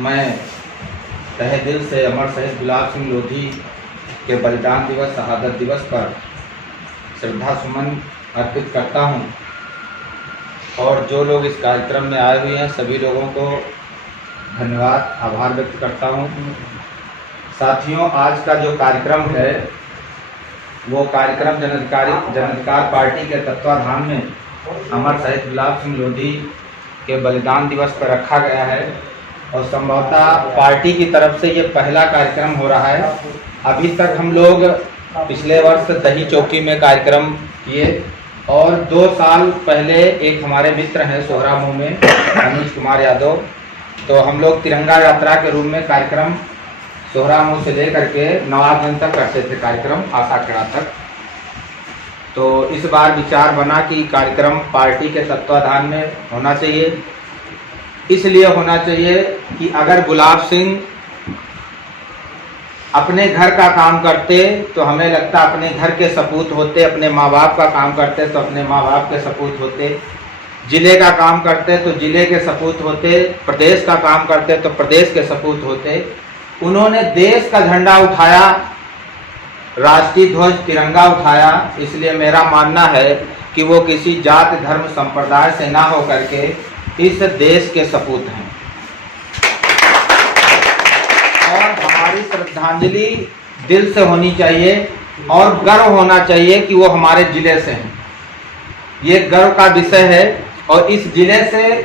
मैं तहे दिल से अमर शहीद गुलाब सिंह लोधी के बलिदान दिवस शहादत दिवस पर श्रद्धा सुमन अर्पित करता हूं और जो लोग इस कार्यक्रम में आए हुए हैं सभी लोगों को धन्यवाद आभार व्यक्त करता हूं। साथियों, आज का जो कार्यक्रम है वो कार्यक्रम जनाधिकार पार्टी के तत्वाधान में अमर शहीद गुलाब सिंह लोधी के बलिदान दिवस पर रखा गया है और संभवतः पार्टी की तरफ से ये पहला कार्यक्रम हो रहा है। अभी तक हम लोग पिछले वर्ष दही चौकी में कार्यक्रम किए और 2 साल पहले एक हमारे मित्र हैं सोहरामुँह में अनुज कुमार यादव, तो हम लोग तिरंगा यात्रा के रूप में कार्यक्रम सोहरामुँह से लेकर के नवाबगंज तक करते थे, कार्यक्रम आशाखेड़ा तक। तो इस बार विचार बना कि कार्यक्रम पार्टी के तत्वाधान में होना चाहिए। इसलिए होना चाहिए कि अगर गुलाब सिंह अपने घर का काम करते तो हमें लगता अपने घर के सपूत होते, अपने माँ बाप का काम करते तो अपने माँ बाप के सपूत होते, जिले का काम करते तो जिले के सपूत होते, प्रदेश का काम करते तो प्रदेश के सपूत होते। उन्होंने देश का झंडा उठाया, राष्ट्रीय ध्वज तिरंगा उठाया, इसलिए मेरा मानना है कि वो किसी जाति धर्म संप्रदाय से ना हो करके इस देश के सपूत हैं और हमारी श्रद्धांजलि दिल से होनी चाहिए और गर्व होना चाहिए कि वो हमारे जिले से हैं। ये गर्व का विषय है और इस जिले से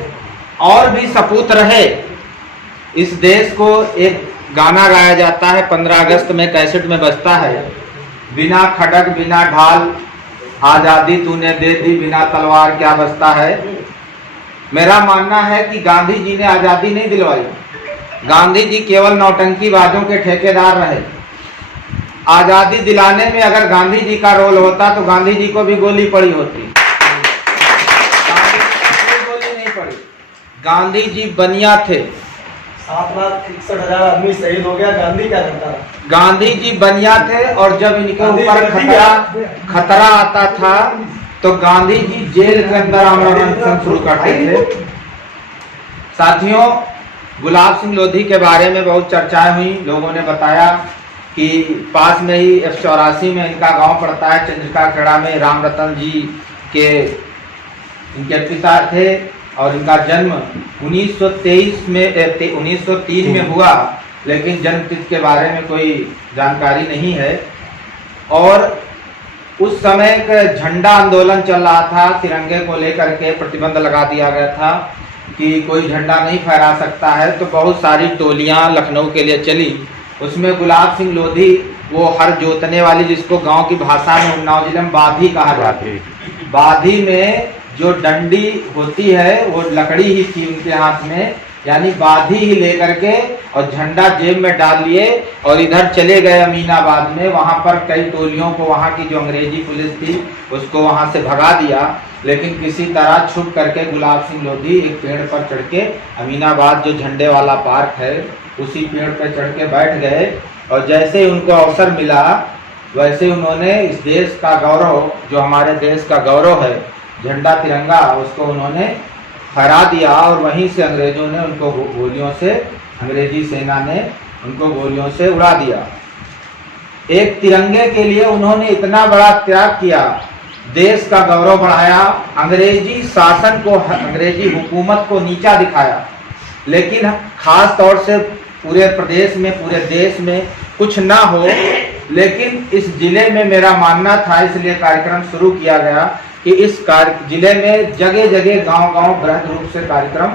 और भी सपूत रहे। इस देश को एक गाना गाया जाता है, 15 अगस्त में कैसेट में बजता है, बिना खड़ग बिना ढाल आज़ादी तूने दे दी, बिना तलवार क्या बचता है। मेरा मानना है कि गांधी जी ने आज़ादी नहीं दिलवाई, गांधी जी केवल नौटंकीबाजों के ठेकेदार रहे। आज़ादी दिलाने में अगर गांधी जी का रोल होता तो गांधी जी को भी गोली पड़ी होती, गांधी जी को गोली नहीं पड़ी। गांधी जी बनिया थे। 7,61,000 आदमी शहीद हो गया, गांधी क्या करता था? गांधी जी बनिया थे और जब इनके ऊपर खतरा आता था तो गांधी जी जेल के अंदर आंदोलन शुरू करते थे। साथियों, गुलाब सिंह लोधी के बारे में बहुत चर्चाएं हुई। लोगों ने बताया कि पास में ही F84 में इनका गांव पड़ता है, चंद्रिका खेड़ा में राम रतन जी के इनके पिता थे और इनका जन्म 1903 में हुआ, लेकिन जन्म तिथि के बारे में कोई जानकारी नहीं है। और उस समय एक झंडा आंदोलन चल रहा था, तिरंगे को लेकर के प्रतिबंध लगा दिया गया था कि कोई झंडा नहीं फहरा सकता है, तो बहुत सारी टोलियां लखनऊ के लिए चली। उसमें गुलाब सिंह लोधी वो हर जोतने वाली, जिसको गांव की भाषा में उन्नाव जिले में बाधी कहा जाता है, बाधी में जो डंडी होती है वो लकड़ी ही थी उनके हाथ में, यानी बाधी ही लेकर के और झंडा जेब में डाल लिए और इधर चले गए अमीनाबाद में। वहां पर कई टोलियों को वहां की जो अंग्रेजी पुलिस थी उसको वहां से भगा दिया, लेकिन किसी तरह छुप करके गुलाब सिंह लोधी एक पेड़ पर चढ़ के, अमीनाबाद जो झंडे वाला पार्क है उसी पेड़ पर चढ़ के बैठ गए और जैसे ही उनको अवसर मिला वैसे उन्होंने इस देश का गौरव, जो हमारे देश का गौरव है झंडा तिरंगा, उसको उन्होंने फहरा दिया और वहीं से अंग्रेजों ने उनको गोलियों से, अंग्रेजी सेना ने उनको गोलियों से उड़ा दिया। एक तिरंगे के लिए उन्होंने इतना बड़ा त्याग किया, देश का गौरव बढ़ाया, अंग्रेजी शासन को, अंग्रेजी हुकूमत को नीचा दिखाया, लेकिन खास तौर से पूरे प्रदेश में, पूरे देश में कुछ ना हो, लेकिन इस जिले में मेरा मानना था, इसलिए कार्यक्रम शुरू किया गया कि इस जिले में जगह जगह गांव-गांव बृहद रूप से कार्यक्रम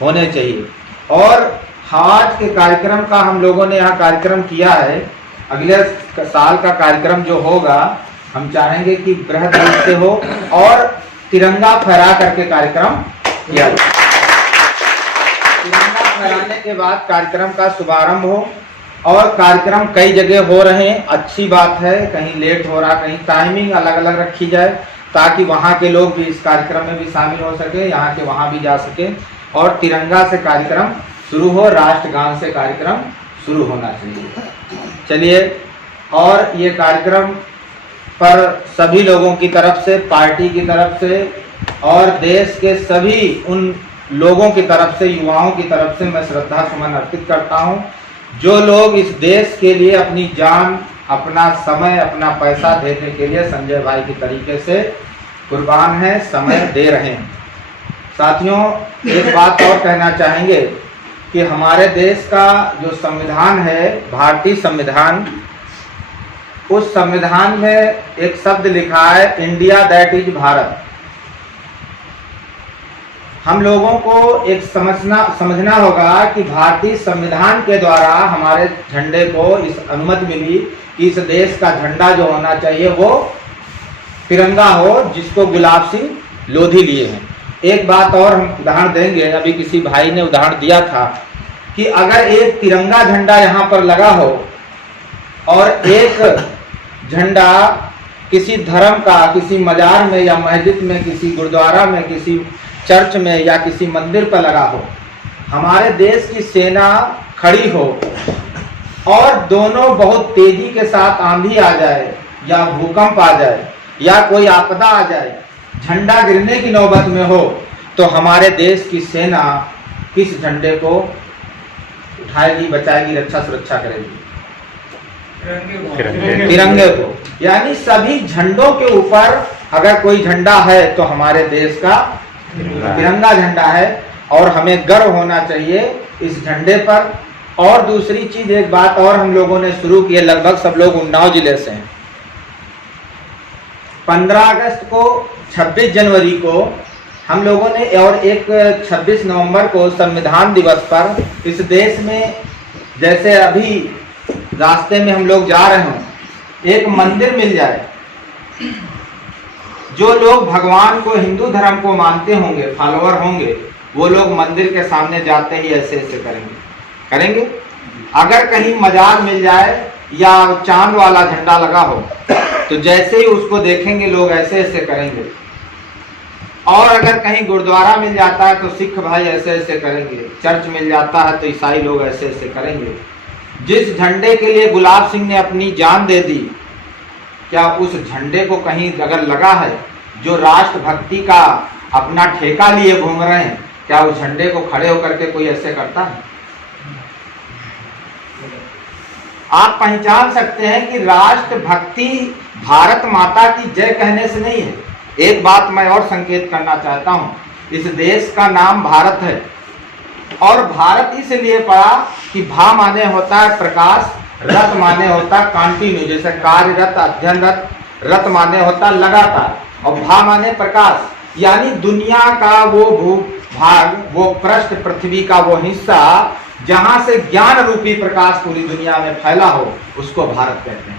होने चाहिए। और आज के कार्यक्रम का हम लोगों ने यहाँ कार्यक्रम किया है, अगले साल का कार्यक्रम जो होगा हम चाहेंगे कि बृहद रूप से हो और तिरंगा फहरा करके कार्यक्रम किया जाए। तिरंगा फहराने के बाद कार्यक्रम का शुभारंभ हो और कार्यक्रम कई जगह हो रहे हैं, अच्छी बात है, कहीं लेट हो रहा, कहीं टाइमिंग अलग अलग रखी जाए ताकि वहाँ के लोग भी इस कार्यक्रम में भी शामिल हो सके, यहाँ के वहाँ भी जा सके और तिरंगा से कार्यक्रम शुरू हो, राष्ट्रगान से कार्यक्रम शुरू होना चाहिए। चलिए, और ये कार्यक्रम पर सभी लोगों की तरफ से, पार्टी की तरफ से और देश के सभी उन लोगों की तरफ से, युवाओं की तरफ से मैं श्रद्धा सुमन अर्पित करता हूँ। जो लोग इस देश के लिए अपनी जान, अपना समय, अपना पैसा देने के लिए संजय भाई की तरीके से कुर्बान है, समय दे रहे हैं। साथियों, एक बात और कहना चाहेंगे कि हमारे देश का जो संविधान है, भारतीय संविधान, उस संविधान में एक शब्द लिखा है, इंडिया दैट इज भारत। हम लोगों को एक समझना होगा कि भारतीय संविधान के द्वारा हमारे झंडे को इस अनुमति मिली कि इस देश का झंडा जो होना चाहिए वो तिरंगा हो, जिसको गुलाब सिंह लोधी लिए हैं। एक बात और हम उदाहरण देंगे, अभी किसी भाई ने उदाहरण दिया था कि अगर एक तिरंगा झंडा यहाँ पर लगा हो और एक झंडा किसी धर्म का, किसी मजार में या मस्जिद में, किसी गुरुद्वारा में, किसी चर्च में या किसी मंदिर पर लगा हो, हमारे देश की सेना खड़ी हो और दोनों बहुत तेजी के साथ आंधी आ जाए या भूकंप आ जाए या कोई आपदा आ जाए, झंडा गिरने की नौबत में हो, तो हमारे देश की सेना किस झंडे को उठाएगी, बचाएगी, रक्षा सुरक्षा करेगी? तिरंगे को। यानी सभी झंडों के ऊपर अगर कोई झंडा है तो हमारे देश का तिरंगा झंडा है और हमें गर्व होना चाहिए इस झंडे पर। और दूसरी चीज, एक बात और हम लोगों ने शुरू की है, लगभग सब लोग उन्नाव जिले से हैं। 15 अगस्त को, 26 जनवरी को हम लोगों ने, और एक 26 नवंबर को संविधान दिवस पर इस देश में, जैसे अभी रास्ते में हम लोग जा रहे हों, एक मंदिर मिल जाए, जो लोग भगवान को, हिंदू धर्म को मानते होंगे, फॉलोअर होंगे, वो लोग मंदिर के सामने जाते ही ऐसे ऐसे करेंगे। अगर कहीं मजार मिल जाए या चांद वाला झंडा लगा हो तो जैसे ही उसको देखेंगे लोग ऐसे ऐसे करेंगे। और अगर कहीं गुरुद्वारा मिल जाता है तो सिख भाई ऐसे ऐसे करेंगे, चर्च मिल जाता है तो ईसाई लोग ऐसे ऐसे करेंगे। जिस झंडे के लिए गुलाब सिंह ने अपनी जान दे दी, क्या उस झंडे को कहीं अगर लगा है, जो राष्ट्र भक्ति का अपना ठेका लिए घूम रहे हैं, क्या उस झंडे को खड़े होकर के कोई ऐसे करता है? आप पहचान सकते हैं कि राष्ट्र भक्ति भारत माता की जय कहने से नहीं है। एक बात मैं और संकेत करना चाहता हूं, इस देश का नाम भारत है और भारत इसलिए पड़ा कि भा माने होता है प्रकाश, रत माने होता कंटिन्यू, जैसे कार्यरत, अध्ययनरत, रत माने होता लगातार और भा माने प्रकाश, यानी दुनिया का वो भूभाग, वो पृष्ठ, पृथ्वी का वो हिस्सा जहां से ज्ञान रूपी प्रकाश पूरी दुनिया में फैला हो, उसको भारत कहते हैं।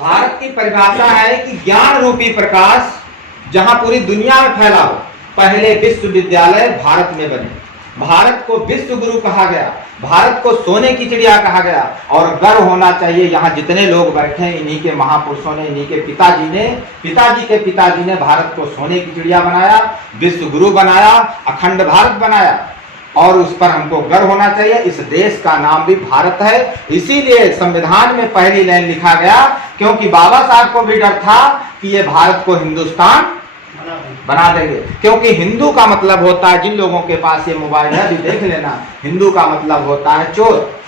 भारत की परिभाषा है कि ज्ञान रूपी प्रकाश जहां पूरी दुनिया में फैला हो। पहले विश्वविद्यालय भारत में बने, भारत को विश्व गुरु कहा गया, भारत को सोने की चिड़िया कहा गया और गर्व होना चाहिए यहाँ जितने लोग बैठे हैं, इन्हीं के महापुरुषों ने, इन्हीं के पिताजी के पिताजी ने भारत को सोने की चिड़िया बनाया, विश्व गुरु बनाया, अखंड भारत बनाया और उस पर हमको गर्व होना चाहिए। इस देश का नाम भी भारत है, इसीलिए संविधान में पहली लाइन लिखा गया, क्योंकि बाबा साहब को भी डर था कि ये भारत को हिंदुस्तान बना देंगे। क्योंकि हिंदू का मतलब होता है, जिन लोगों के पास ये मोबाइल है भी देख लेना, हिंदू का मतलब होता है चोर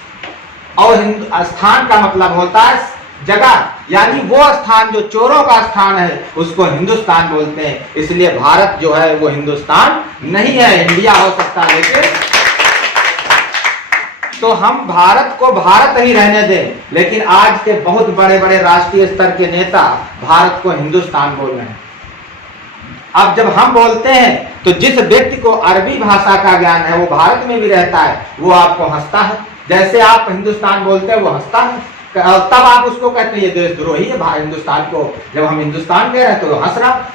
और हिंदू स्थान का मतलब होता है जगह, यानी वो स्थान जो चोरों का स्थान है उसको हिंदुस्तान बोलते हैं। इसलिए भारत जो है वो हिंदुस्तान नहीं है, इंडिया हो सकता है, लेकिन तो हम भारत को भारत ही रहने दें। लेकिन आज के बहुत बड़े बड़े राष्ट्रीय स्तर के नेता भारत को हिंदुस्तान बोल रहे हैं। अब जब हम बोलते हैं तो जिस व्यक्ति को अरबी भाषा का ज्ञान है, वो भारत में भी रहता है, वो आपको हंसता है। जैसे आप हिंदुस्तान बोलते हैं वो हंसता है, तब आप उसको कहते हैं ये देशद्रोही है। हिंदुस्तान को जब हम हिंदुस्तान कह रहे हैं तो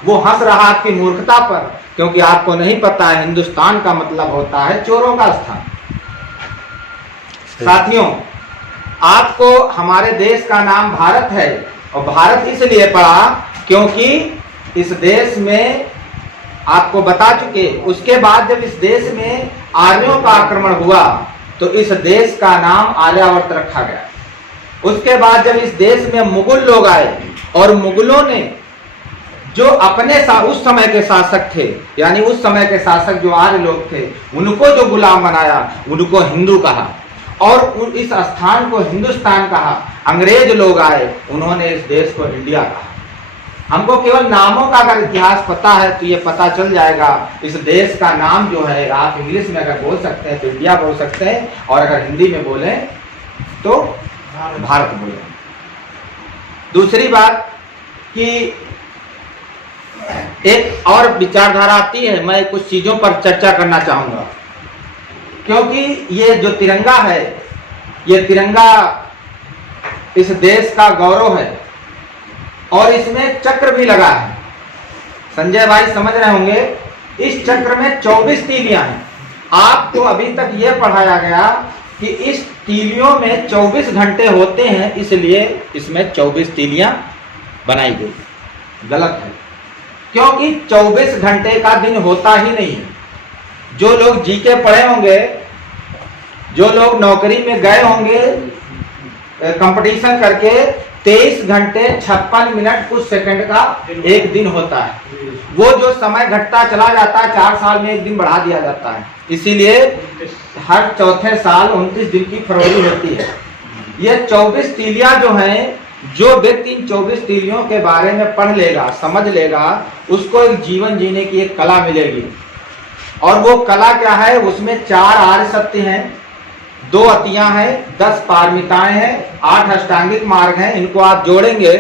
वो हंस रहा आपकी मूर्खता पर, क्योंकि आपको नहीं पता है हिंदुस्तान का मतलब होता है चोरों का स्थान। साथियों, आपको हमारे देश का नाम भारत है और भारत इसलिए पड़ा क्योंकि इस देश में आपको बता चुके, उसके बाद जब इस देश में आर्यों का आक्रमण हुआ तो इस देश का नाम आर्यावर्त रखा गया। उसके बाद जब इस देश में मुगल लोग आए और मुगलों ने जो उस समय के शासक थे, यानी उस समय के शासक जो आर्य लोग थे, उनको जो गुलाम बनाया, उनको हिंदू कहा और इस स्थान को हिंदुस्तान कहा। अंग्रेज लोग आए, उन्होंने इस देश को इंडिया कहा। हमको केवल नामों का अगर इतिहास पता है तो ये पता चल जाएगा, इस देश का नाम जो है, आप इंग्लिश में अगर बोल सकते हैं तो इंडिया बोल सकते हैं, और अगर हिंदी में बोले तो भारत बोले। दूसरी बात कि एक और विचारधारा आती है, मैं कुछ चीजों पर चर्चा करना चाहूंगा, क्योंकि ये जो तिरंगा है, ये तिरंगा इस देश का गौरव है और इसमें चक्र भी लगा है। संजय भाई समझ रहे होंगे, इस चक्र में 24 तीलियां हैं। आपको अभी तक यह पढ़ाया गया कि इस तीलियों में 24 घंटे होते हैं, इसलिए इसमें 24 तीलियां बनाई गई। गलत है, क्योंकि 24 घंटे का दिन होता ही नहीं है। जो लोग जीके पढ़े होंगे, जो लोग नौकरी में गए होंगे कंपटीशन करके, 23 घंटे 56 मिनट कुछ सेकंड का एक दिन होता है। वो जो समय घटता चला जाता है, 4 साल में एक दिन बढ़ा दिया जाता है, इसीलिए हर चौथे साल 29 दिन की फरवरी होती है। ये 24 तीलियां जो हैं, जो व्यक्ति इन 24 तीलियों के बारे में पढ़ लेगा, समझ लेगा, उसको एक जीवन जीने की एक कला मिलेगी। और वो कला क्या है? उसमें 4 आर्य सत्य हैं, 2 अतियां हैं, 10 पारमिताएं हैं, 8 अष्टांगिक मार्ग हैं। इनको आप जोड़ेंगे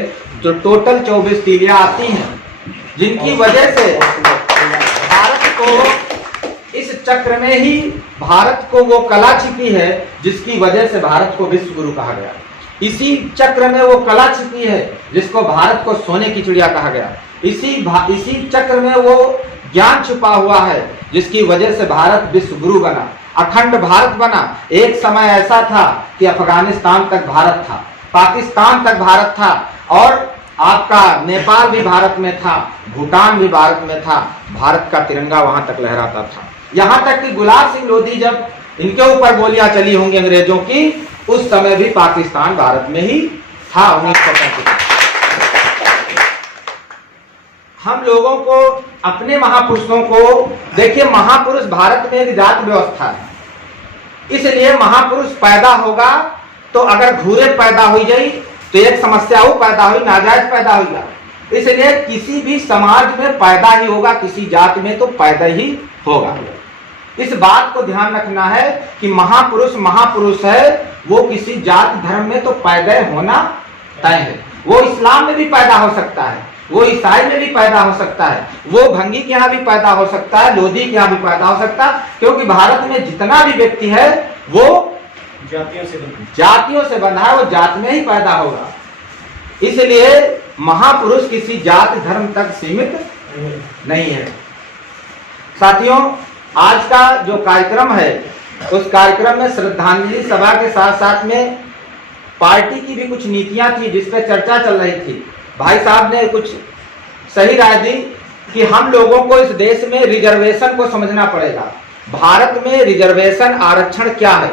तो टोटल 24 तीलियां आती हैं, जिनकी वजह से भारत को इस चक्र में ही भारत को वो कला छिपी है, जिसकी वजह से भारत को विश्व गुरु कहा गया। इसी चक्र में वो कला छिपी है जिसको भारत को सोने की चिड़िया कहा गया। इसी चक्र में वो ज्ञान छुपा हुआ है जिसकी वजह से भारत विश्व गुरु बना, अखंड भारत बना। एक समय ऐसा था कि अफगानिस्तान तक भारत था, पाकिस्तान तक भारत था, और आपका नेपाल भी भारत में था, भूटान भी भारत में था। भारत का तिरंगा वहां तक लहराता था। यहां तक कि गुलाब सिंह लोधी जब इनके ऊपर गोलियां चली होंगी अंग्रेजों की, उस समय भी पाकिस्तान भारत में ही था। 1935 हम लोगों को, अपने महापुरुषों को देखिए, महापुरुष भारत में एक जात व्यवस्था है, इसलिए महापुरुष पैदा होगा तो अगर घूरे पैदा हो जाए तो एक समस्या वो पैदा हुई, नाजायज पैदा होगा। इसलिए किसी भी समाज में पैदा ही होगा, किसी जात में तो पैदा ही होगा। इस बात को ध्यान रखना है कि महापुरुष महापुरुष है, वो किसी जात धर्म में तो पैदा होना तय है। वो इस्लाम में भी पैदा हो सकता है, वो ईसाई में भी पैदा हो सकता है, वो भंगी के यहाँ भी पैदा हो सकता है, लोधी के यहाँ भी पैदा हो सकता है, क्योंकि भारत में जितना भी व्यक्ति है वो जातियों से बंधा है, वो जात में ही पैदा होगा। इसलिए महापुरुष किसी जात धर्म तक सीमित नहीं है। साथियों, आज का जो कार्यक्रम है, उस कार्यक्रम में श्रद्धांजलि सभा के साथ साथ में पार्टी की भी कुछ नीतियां थी जिस पर चर्चा चल रही थी। भाई साहब ने कुछ सही राय दी कि हम लोगों को इस देश में रिजर्वेशन को समझना पड़ेगा। भारत में रिजर्वेशन आरक्षण क्या है,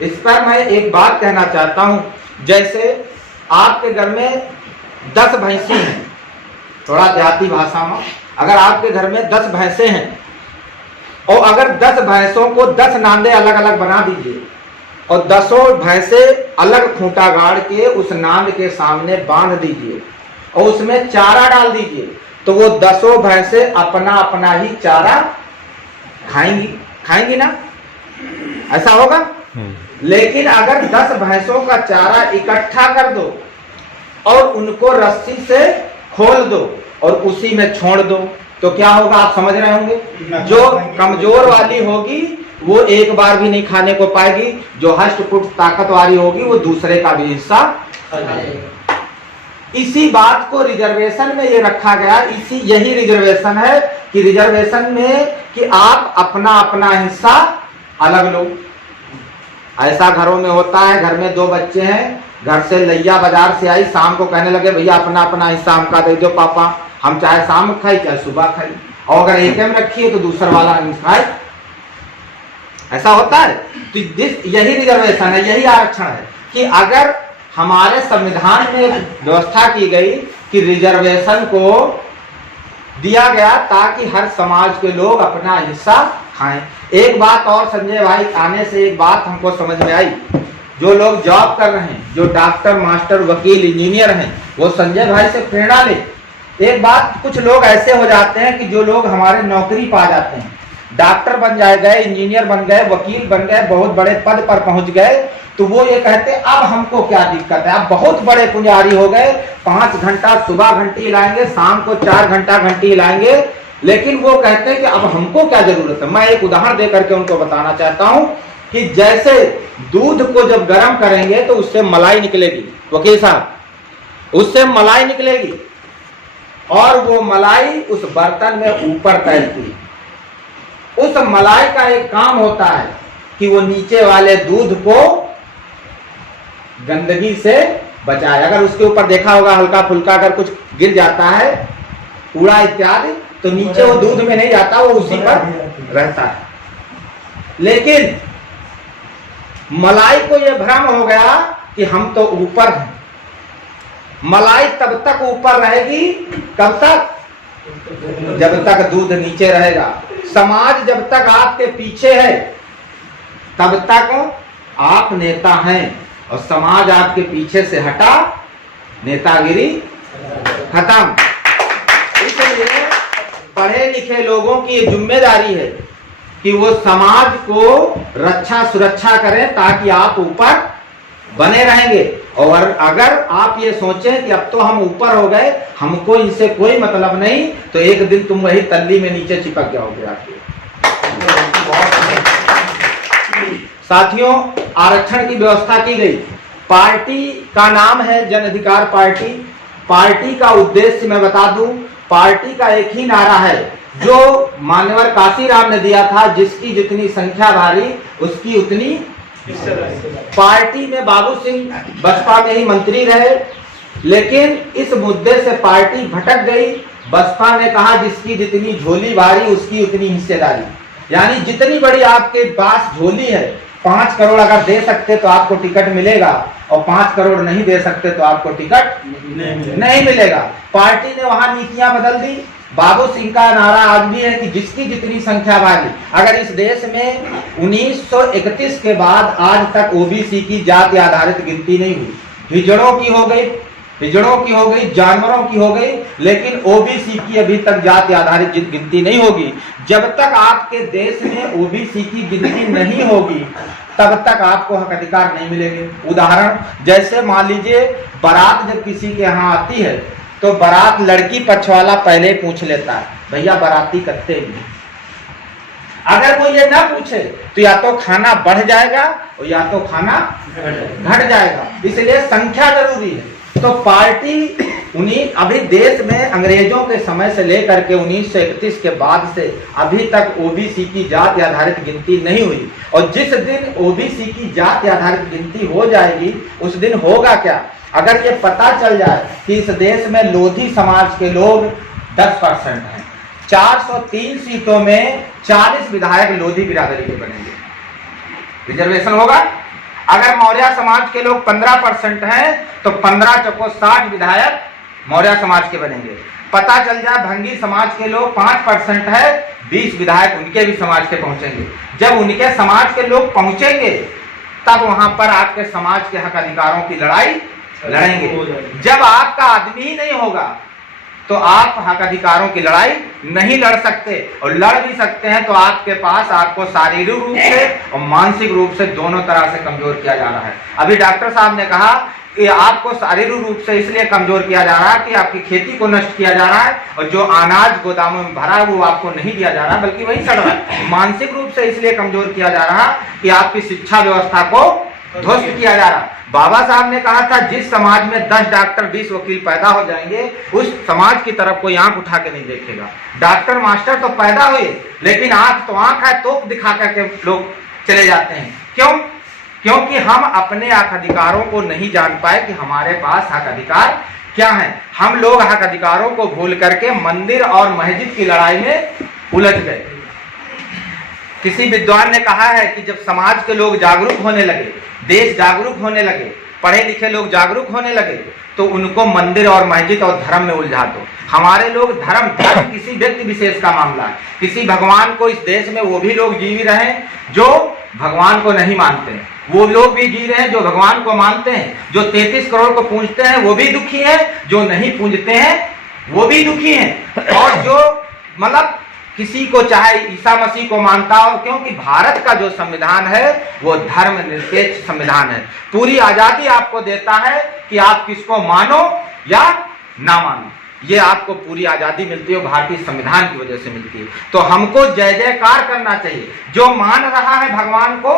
इस पर मैं एक बात कहना चाहता हूं। जैसे आपके घर में 10 भैंसे हैं, थोड़ा देहाती भाषा में, अगर आपके घर में 10 भैंसे हैं और अगर 10 भैंसों को 10 नांदे अलग अलग बना दीजिए और 10 भैंसे अलग खूंटा गाड़ के उस नांद के सामने बांध दीजिए और उसमें चारा डाल दीजिए, तो वो 10 भैंसे अपना अपना ही चारा खाएंगी ना, ऐसा होगा। लेकिन अगर 10 भैंसों का चारा इकट्ठा कर दो और उनको रस्सी से खोल दो और उसी में छोड़ दो, तो क्या होगा आप समझ रहे होंगे। जो कमजोर वाली होगी वो एक बार भी नहीं खाने को पाएगी, जो हष्ट-पुष्ट ताकत वाली होगी वो दूसरे का भी हिस्सा खाएगी। इसी बात को रिजर्वेशन में ये रखा गया, यही रिजर्वेशन है कि रिजर्वेशन में कि आप अपना अपना हिस्सा अलग लो। ऐसा घरों में होता है, घर में 2 बच्चे हैं, घर से लैया बाजार से आई, शाम को कहने लगे भैया अपना अपना हिस्सा हमका दे दो पापा, हम चाहे शाम खाई चाहे सुबह खाई, और अगर एक में रखी है तो दूसरा वाला नहीं खाए, ऐसा होता है। तो यही रिजर्वेशन है, यही आरक्षण है कि अगर हमारे संविधान में व्यवस्था की गई कि रिजर्वेशन को दिया गया ताकि हर समाज के लोग अपना हिस्सा खाएं। एक बात और संजय भाई, आने से एक बात हमको समझ में आई, जो लोग जॉब कर रहे हैं, जो डॉक्टर, मास्टर, वकील, इंजीनियर हैं, वो संजय भाई से प्रेरणा ले। एक बात, कुछ लोग ऐसे हो जाते हैं कि जो लोग हमारे नौकरी पा जाते हैं, डॉक्टर बन गए, इंजीनियर बन गए, वकील बन गए, बहुत बड़े पद पर पहुंच गए, तो वो ये कहते हैं अब हमको क्या दिक्कत है, अब बहुत बड़े पुजारी हो गए, 5 घंटा सुबह घंटी हिलाएंगे, शाम को 4 घंटा घंटी हिलाएंगे, लेकिन वो कहते हैं कि अब हमको क्या जरूरत है। मैं एक उदाहरण दे करके उनको बताना चाहता हूं कि जैसे दूध को जब गर्म करेंगे तो उससे मलाई निकलेगी, वकील साहब, उससे मलाई निकलेगी और वो मलाई उस बर्तन में ऊपर तैरती। उस मलाई का एक काम होता है कि वो नीचे वाले दूध को गंदगी से बचाए। अगर उसके ऊपर देखा होगा हल्का फुल्का अगर कुछ गिर जाता है, कूड़ा इत्यादि, तो नीचे वो दूध में नहीं जाता, वो उसी पर रहता है। लेकिन मलाई को यह भ्रम हो गया कि हम तो ऊपर हैं। मलाई तब तक ऊपर रहेगी, कब तक? जब तक दूध नीचे रहेगा। समाज जब तक आपके पीछे है तब तक आप नेता हैं, और समाज आपके पीछे से हटा, नेतागिरी खत्म। इसलिए पढ़े लिखे लोगों की ये जिम्मेदारी है कि वो समाज को रक्षा सुरक्षा करें ताकि आप ऊपर बने रहेंगे। और अगर आप ये सोचें कि अब तो हम ऊपर हो गए, हमको इनसे कोई मतलब नहीं, तो एक दिन तुम वही तल्ली में नीचे चिपक जाओगे आके। साथियों, आरक्षण की व्यवस्था की गई। पार्टी का नाम है जन अधिकार पार्टी। पार्टी का उद्देश्य मैं बता दूं, पार्टी का एक ही नारा है जो मान्यवर काशीराम ने दिया था, जिसकी जितनी संख्या भारी उसकी उतनी। पार्टी में बाबू सिंह बसपा में ही मंत्री रहे, लेकिन इस मुद्दे से पार्टी भटक गई। बसपा ने कहा जिसकी जितनी झोली भारी उसकी उतनी हिस्सेदारी, यानी जितनी बड़ी आपके पास झोली है, 5 करोड़ अगर दे सकते तो आपको टिकट मिलेगा, और 5 करोड़ नहीं दे सकते तो आपको टिकट नहीं मिलेगा। पार्टी ने वहां नीतियां बदल दी। बाबू सिंह का नारा आज भी है कि जिसकी जितनी संख्या भारी। अगर इस देश में 1931 के बाद आज तक ओबीसी की जाति आधारित गिनती नहीं हुई, हिजड़ों की हो गई, जानवरों की हो गई, लेकिन ओबीसी की अभी तक जाति आधारित गिनती नहीं होगी। जब तक आपके देश में ओबीसी की गिनती नहीं होगी तब तक आपको हक अधिकार नहीं मिलेंगे। उदाहरण, जैसे मान लीजिए बारात जब किसी के यहाँ आती है तो बारात लड़की पक्ष वाला पहले पूछ लेता है, भैया बाराती कत्ते में। अगर वो ये ना पूछे तो या तो खाना बढ़ जाएगा और या तो खाना घट जाएगा। इसलिए संख्या जरूरी है। तो पार्टी अभी देश में अंग्रेजों के समय से लेकर के 1931 के बाद से अभी तक ओबीसी की जाति आधारित गिनती नहीं हुई, और जिस दिन ओबीसी की जाति आधारित गिनती हो जाएगी उस दिन होगा क्या? अगर ये पता चल जाए कि इस देश में लोधी समाज के लोग 10% हैं, 403 सीटों में 40 विधायक लोधी बिरादरी के बनेंगे, रिजर्वेशन होगा। अगर मौर्य समाज के लोग 15% हैं तो 15 चौको 60 विधायक मौर्य समाज के बनेंगे। पता चल जाए भंगी समाज के लोग 5% है, 20 विधायक उनके भी समाज के पहुंचेंगे। जब उनके समाज के लोग पहुंचेंगे तब वहां पर आपके समाज के हक अधिकारों की लड़ाई लड़ेंगे। जब आपका आदमी ही नहीं होगा तो आप हक अधिकारों की लड़ाई नहीं लड़ सकते, और लड़ भी सकते हैं तो आपके पास आपको शारीरिक रूप से और मानसिक रूप से दोनों तरह से कमजोर किया जा रहा है। अभी डॉक्टर साहब ने कहा कि आपको शारीरिक रूप से इसलिए कमजोर किया जा रहा है कि आपकी खेती को नष्ट किया जा रहा है, और जो अनाज गोदामों में भरा है वो आपको नहीं दिया जा रहा बल्कि वही सड़ रहा है। मानसिक रूप से इसलिए कमजोर किया जा रहा कि आपकी शिक्षा व्यवस्था को ध्वस्त किया जा रहा। बाबा साहब ने कहा था जिस समाज में 10 डॉक्टर 20 वकील पैदा हो जाएंगे उस समाज की तरफ कोई आंख उठा के नहीं देखेगा। डॉक्टर मास्टर तो पैदा हुए, लेकिन आंख तो आंख है, तोप दिखा करके लोग चले जाते हैं। क्यों? क्योंकि हम अपने हक अधिकारों को नहीं जान पाए कि हमारे पास हक अधिकार क्या है। हम लोग हक अधिकारों को भूल करके मंदिर और मस्जिद की लड़ाई में उलझ गए। किसी विद्वान ने कहा है कि जब समाज के लोग जागरूक होने लगे, देश जागरूक होने लगे, पढ़े लिखे लोग जागरूक होने लगे तो उनको मंदिर और मस्जिद और धर्म में उलझा दो। हमारे लोग धर्म किसी व्यक्ति विशेष का मामला है, किसी भगवान को इस देश में वो भी लोग जी रहे हैं जो भगवान को नहीं मानते हैं, वो लोग भी जी रहे हैं जो भगवान को मानते हैं। जो 33 करोड़ को पूजते हैं वो भी दुखी है, जो नहीं पूजते हैं वो भी दुखी हैं, और जो मतलब किसी को चाहे ईसा मसीह को मानता हो, क्योंकि भारत का जो संविधान है वो धर्मनिरपेक्ष संविधान है। पूरी आजादी आपको देता है कि आप किसको मानो या ना मानो, ये आपको पूरी आजादी मिलती है, भारतीय संविधान की वजह से मिलती है। तो हमको जय जयकार करना चाहिए। जो मान रहा है भगवान को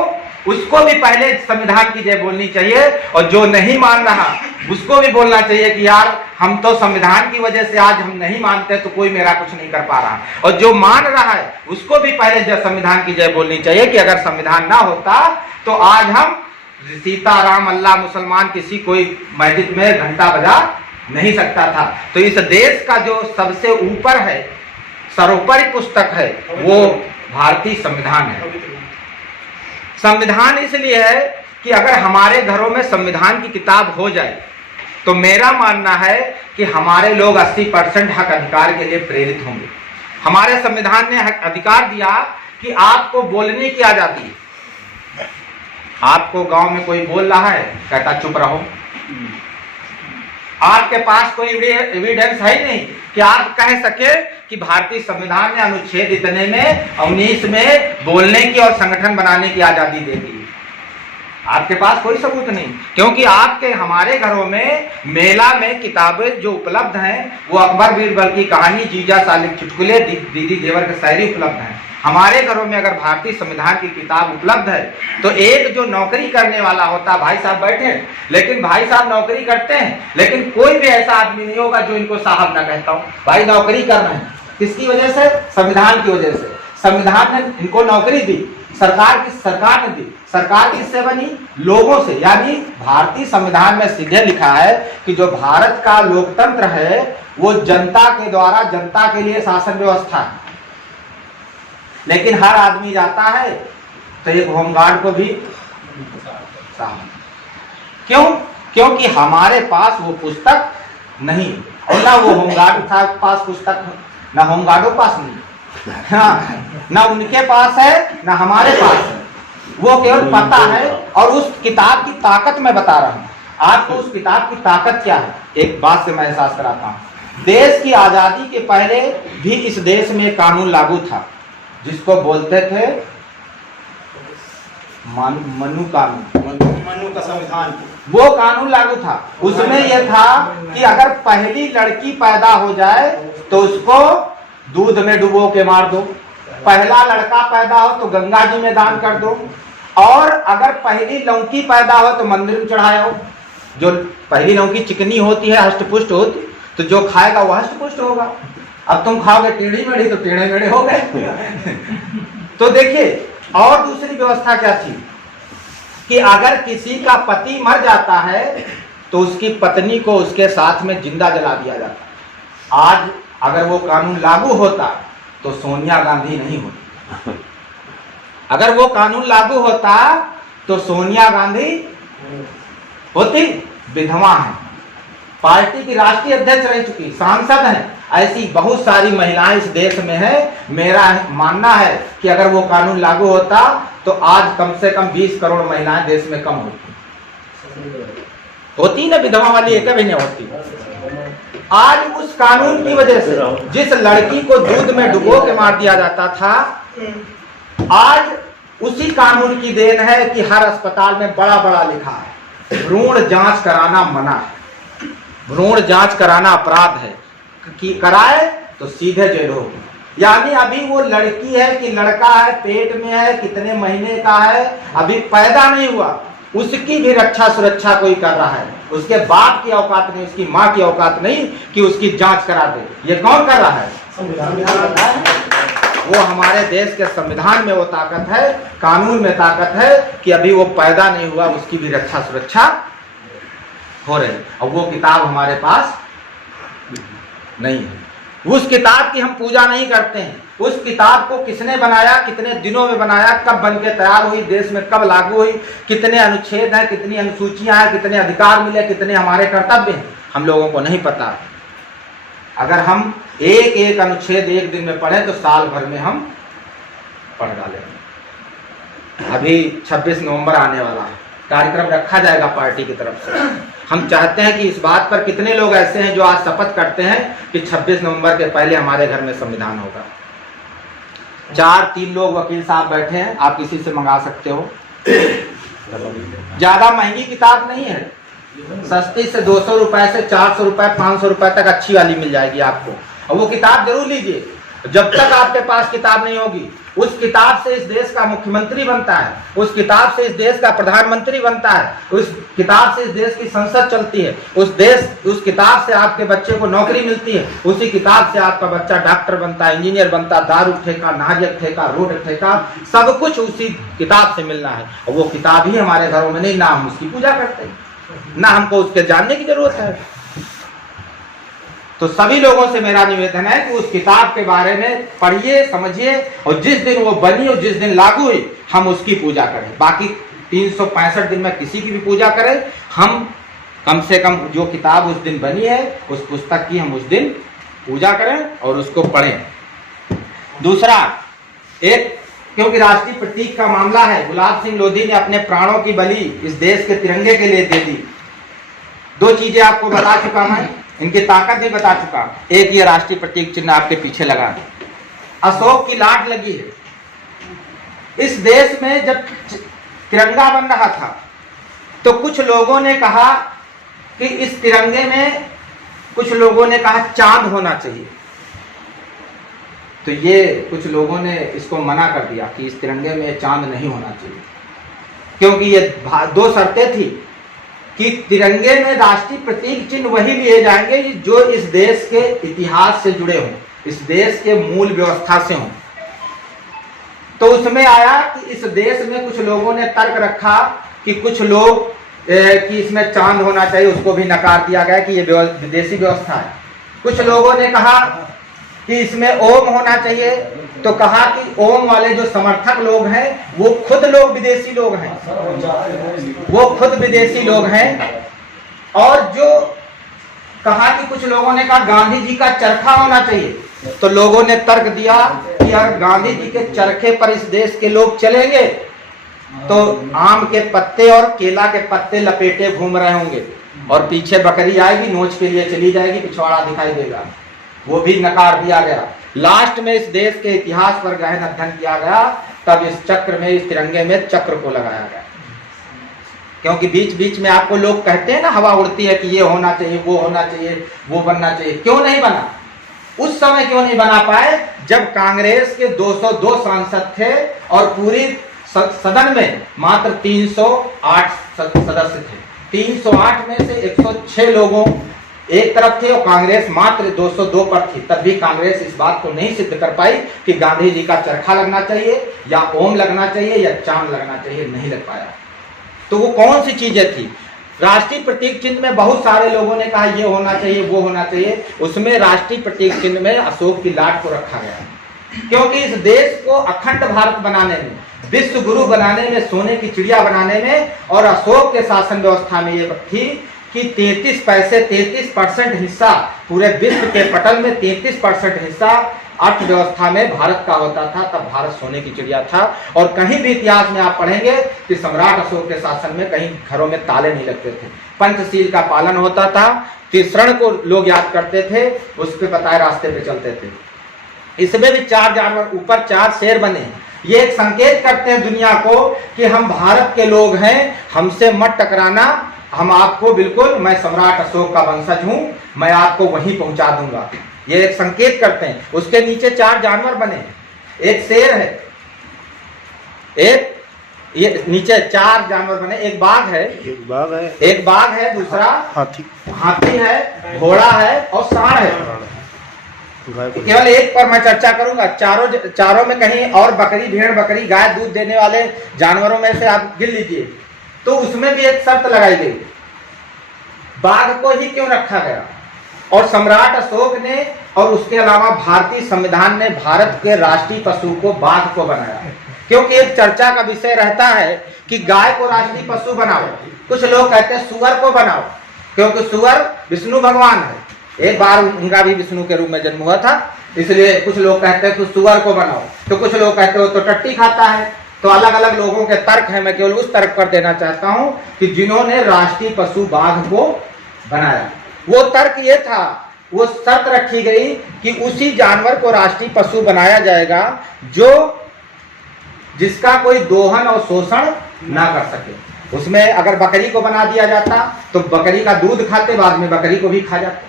उसको भी पहले संविधान की जय बोलनी चाहिए, और जो नहीं मान रहा उसको भी बोलना चाहिए कि यार हम तो संविधान की वजह से आज हम नहीं मानते तो कोई मेरा कुछ नहीं कर पा रहा। और जो मान रहा है उसको भी पहले संविधान की जय बोलनी चाहिए कि अगर संविधान ना होता तो आज हम सीता राम अल्लाह मुसलमान किसी कोई मस्जिद में घंटा बजा नहीं सकता था। तो इस देश का जो सबसे ऊपर है, सर्वोपरि पुस्तक है, वो भारतीय संविधान है। संविधान इसलिए है कि अगर हमारे घरों में संविधान की किताब हो जाए तो मेरा मानना है कि हमारे लोग 80% हक अधिकार के लिए प्रेरित होंगे। हमारे संविधान ने हक अधिकार दिया कि आपको बोलने की आजादी है। आपको गांव में कोई बोल रहा है, कहता चुप रहो। आपके पास कोई एविडेंस है ही नहीं कि आप कह सके कि भारतीय संविधान ने अनुच्छेद इतने में 19 में बोलने की और संगठन बनाने की आजादी दे दी। आपके पास कोई सबूत नहीं, क्योंकि आपके हमारे घरों में मेला में किताबें जो उपलब्ध हैं वो अकबर बीरबल की कहानी, जीजा सालिक चुटकुले, दीदी जेवर के शायरी उपलब्ध हैं। हमारे घरों में अगर भारतीय संविधान की किताब उपलब्ध है तो एक जो नौकरी करने वाला होता, भाई साहब बैठे, लेकिन भाई साहब नौकरी करते हैं, लेकिन कोई भी ऐसा आदमी नहीं होगा जो इनको साहब ना कहता हूं। भाई नौकरी कर रहे हैं, किसकी वजह से? संविधान की वजह से। संविधान ने इनको नौकरी दी, सरकार ने दी। सरकार किससे बनी? लोगों से। यानी भारतीय संविधान में सीधे लिखा है कि जो भारत का लोकतंत्र है वो जनता के द्वारा जनता के लिए शासन व्यवस्था है। लेकिन हर आदमी जाता है तो एक होमगार्ड को भी क्यों? क्योंकि हमारे पास वो पुस्तक नहीं, और ना वो होमगार्ड था पास पुस्तक, ना होमगार्डों पास नहीं, हाँ, ना उनके पास है ना हमारे पास है। वो केवल पता है। और उस किताब की ताकत मैं बता रहा हूँ आपको। उस किताब की ताकत क्या है, एक बात से मैं एहसास कराता हूँ। देश की आजादी के पहले भी इस देश में कानून लागू था जिसको बोलते थे मनु कानून, मनु का संविधान। वो कानून लागू था। उसमें यह था कि अगर पहली लड़की पैदा हो जाए तो उसको दूध में डुबो के मार दो, पहला लड़का पैदा हो तो गंगा जी में दान कर दो, और अगर पहली लौकी पैदा हो तो मंदिर में चढ़ाओ। जो पहली लौकी चिकनी होती है, हष्टपुष्ट होती, तो जो खाएगा वो हष्टपुष्ट होगा। अब तुम खाओगे टेढ़ी मेढ़ी तो टेढ़े मेढ़े हो गए। तो देखिए, और दूसरी व्यवस्था क्या थी कि अगर किसी का पति मर जाता है तो उसकी पत्नी को उसके साथ में जिंदा जला दिया जाता। आज अगर वो कानून लागू होता तो सोनिया गांधी नहीं होती। अगर वो कानून लागू होता तो सोनिया गांधी होती, विधवा है, पार्टी की राष्ट्रीय अध्यक्ष रह चुकी, सांसद हैं। ऐसी बहुत सारी महिलाएं इस देश में है। मेरा मानना है कि अगर वो कानून लागू होता तो आज कम से कम 20 करोड़ महिलाएं देश में कम होती ना, विधवा वाली एक भी नहीं होती। आज उस कानून की वजह से जिस लड़की को दूध में डुबो के मार दिया जाता था, आज उसी कानून की देन है कि हर अस्पताल में बड़ा बड़ा लिखा है भ्रूण जांच कराना मना है, भ्रूण जांच कराना अपराध है, कि कराए तो सीधे जेल होगी। यानी अभी वो लड़की है कि लड़का है, पेट में है, कितने महीने का है, अभी पैदा नहीं हुआ, उसकी भी रक्षा सुरक्षा कोई कर रहा है। उसके बाप की औकात नहीं, उसकी माँ की औकात नहीं कि उसकी जांच करा दे। ये कौन कर रहा है? वो हमारे देश के संविधान में वो ताकत है, कानून में ताकत है कि अभी वो पैदा नहीं हुआ, उसकी भी रक्षा सुरक्षा हो रही। और वो किताब हमारे पास नहीं है। उस किताब की हम पूजा नहीं करते हैं। उस किताब को किसने बनाया, कितने दिनों में बनाया, कब बन के तैयार हुई, देश में कब लागू हुई, कितने अनुच्छेद हैं, कितनी अनुसूचियां हैं, कितने अधिकार मिले, कितने हमारे कर्तव्य हैं, हम लोगों को नहीं पता। अगर हम एक एक अनुच्छेद एक दिन में पढ़ें तो साल भर में हम पढ़ डालेंगे। अभी 26 नवंबर आने वाला है, कार्यक्रम रखा जाएगा पार्टी की तरफ से। हम चाहते हैं कि इस बात पर कितने लोग ऐसे हैं जो आज शपथ करते हैं कि 26 नवंबर के पहले हमारे घर में संविधान होगा। 4-3 लोग वकील साहब बैठे हैं, आप किसी से मंगा सकते हो। ज्यादा महंगी किताब नहीं है, सस्ती से 200 रुपए से 400 रुपए 500 रुपए तक अच्छी वाली मिल जाएगी आपको, और वो किताब जरूर लीजिए। जब तक आपके पास किताब नहीं होगी, उस किताब से इस देश का मुख्यमंत्री बनता है, उस किताब से इस देश का प्रधानमंत्री बनता है, उस किताब से इस देश की संसद चलती है, उस किताब से आपके बच्चे को नौकरी मिलती है, उसी किताब से आपका बच्चा डॉक्टर बनता है, इंजीनियर बनता है, दारू ठेका, नाजक ठेका, रोड ठेका, सब कुछ उसी किताब से मिलना है। और वो किताब ही हमारे घरों में नहीं, ना हम उसकी पूजा करते हैं, ना हमको उसके जानने की जरूरत है। तो सभी लोगों से मेरा निवेदन है कि उस किताब के बारे में पढ़िए, समझिए, और जिस दिन वो बनी और जिस दिन लागू हुई हम उसकी पूजा करें। बाकी 365 दिन में किसी की भी पूजा करें, हम कम से कम जो किताब उस दिन बनी है उस पुस्तक की हम उस दिन पूजा करें और उसको पढ़ें। दूसरा, एक क्योंकि राष्ट्रीय प्रतीक का मामला है, गुलाब सिंह लोधी ने अपने प्राणों की बलि इस देश के तिरंगे के लिए दे दी। 2 चीजें आपको बता चुका मैं, इनकी ताकत भी बता चुका। एक ये राष्ट्रीय प्रतीक चिन्ह आपके पीछे लगा, अशोक की लाट लगी है। इस देश में जब तिरंगा बन रहा था तो कुछ लोगों ने कहा कि इस तिरंगे में, कुछ लोगों ने कहा चांद होना चाहिए, तो ये कुछ लोगों ने इसको मना कर दिया कि इस तिरंगे में चांद नहीं होना चाहिए, क्योंकि ये 2 शर्तें थी कि तिरंगे में राष्ट्रीय प्रतीक चिन्ह वही लिए जाएंगे जो इस देश के इतिहास से जुड़े हों, इस देश के मूल व्यवस्था से हों। तो उसमें आया कि इस देश में कुछ लोगों ने तर्क रखा कि कुछ लोग कि इसमें चांद होना चाहिए, उसको भी नकार दिया गया कि ये विदेशी व्यवस्था है। कुछ लोगों ने कहा कि इसमें ओम होना चाहिए, तो कहा कि ओम वाले जो समर्थक लोग हैं वो खुद लोग विदेशी लोग हैं, वो खुद विदेशी लोग हैं। और जो कहा कि कुछ लोगों ने कहा गांधी जी का चरखा होना चाहिए, तो लोगों ने तर्क दिया कि अगर गांधी जी के चरखे पर इस देश के लोग चलेंगे तो आम के पत्ते और केला के पत्ते लपेटे घूम रहे होंगे और पीछे बकरी आएगी, नोच के लिए चली जाएगी, पिछवाड़ा दिखाई देगा। वो भी नकार दिया गया। लास्ट में इस देश के इतिहास पर गहन अध्ययन किया गया, तब इस चक्र में, इस तिरंगे में चक्र को लगाया गया। क्योंकि बीच बीच में आपको लोग कहते हैं ना, हवा उड़ती है कि ये होना चाहिए, वो होना चाहिए, वो बनना चाहिए। क्यों नहीं बना? उस समय क्यों नहीं बना पाए जब कांग्रेस के 202 सांसद थे और पूरी सदन में मात्र 308 सदस्य थे। 308 में से 106 लोगों एक तरफ थे और कांग्रेस मात्र 202 पर थी। तब भी कांग्रेस इस बात को नहीं सिद्ध कर पाई कि गांधी जी का चरखा लगना चाहिए या ओम लगना चाहिए या चांद लगना चाहिए, नहीं लग पाया। तो वो कौन सी चीजें थी? राष्ट्रीय प्रतीक चिन्ह में बहुत सारे लोगों ने कहा ये होना चाहिए, वो होना चाहिए। उसमें राष्ट्रीय प्रतीक चिन्ह में अशोक की लाट को रखा गया, क्योंकि इस देश को अखंड भारत बनाने में, विश्व गुरु बनाने में, सोने की चिड़िया बनाने में और अशोक के शासन व्यवस्था में ये थी कि 33% हिस्सा पूरे विश्व के पटल में 33% हिस्सा अर्थव्यवस्था में भारत का होता था। तब भारत सोने की चिड़िया था। और कहीं भी इतिहास में आप पढ़ेंगे कि सम्राट अशोक के शासन में कहीं घरों में ताले नहीं लगते थे, पंचशील का पालन होता था, त्रिशरण को लोग याद करते थे, उसके बताए रास्ते पे चलते थे। इसमें भी 4 जानवर, ऊपर 4 शेर बने। ये एक संकेत करते हैं दुनिया को कि हम भारत के लोग हैं, हमसे मत टकराना, हम आपको बिल्कुल, मैं सम्राट अशोक का वंशज हूं, मैं आपको वहीं पहुंचा दूंगा। ये एक संकेत करते हैं। उसके नीचे 4 जानवर बने, एक शेर है, एक ये नीचे 4 जानवर बने, एक बाघ है, एक बाघ है, दूसरा हाथी है, घोड़ा है और सांड है। केवल एक पर मैं चर्चा करूंगा। चारों में कहीं और बकरी, भेड़, बकरी, गाय, दूध देने वाले जानवरों में से आप गिन लीजिए, तो उसमें भी एक शर्त लगाई गई। बाघ को ही क्यों रखा गया? और सम्राट अशोक ने और उसके अलावा भारतीय संविधान ने भारत के राष्ट्रीय पशु को बाघ को बनाया। क्योंकि एक चर्चा का विषय रहता है कि गाय को राष्ट्रीय पशु बनाओ, कुछ लोग कहते हैं सुअर को बनाओ, क्योंकि सुअर विष्णु भगवान है, एक बार उनका भी विष्णु के रूप में जन्म हुआ था, इसलिए कुछ लोग कहते हैं कि सुअर को बनाओ, तो कुछ लोग कहते हो तो टट्टी खाता है। तो अलग अलग लोगों के तर्क है, मैं केवल उस तर्क पर देना चाहता हूं कि जिन्होंने राष्ट्रीय पशु बाघ को बनाया, वो तर्क ये था, वो शर्त रखी गई कि उसी जानवर को राष्ट्रीय पशु बनाया जाएगा जो जिसका कोई दोहन और शोषण ना कर सके। उसमें अगर बकरी को बना दिया जाता तो बकरी का दूध खाते, बाद में बकरी को भी खा जाते।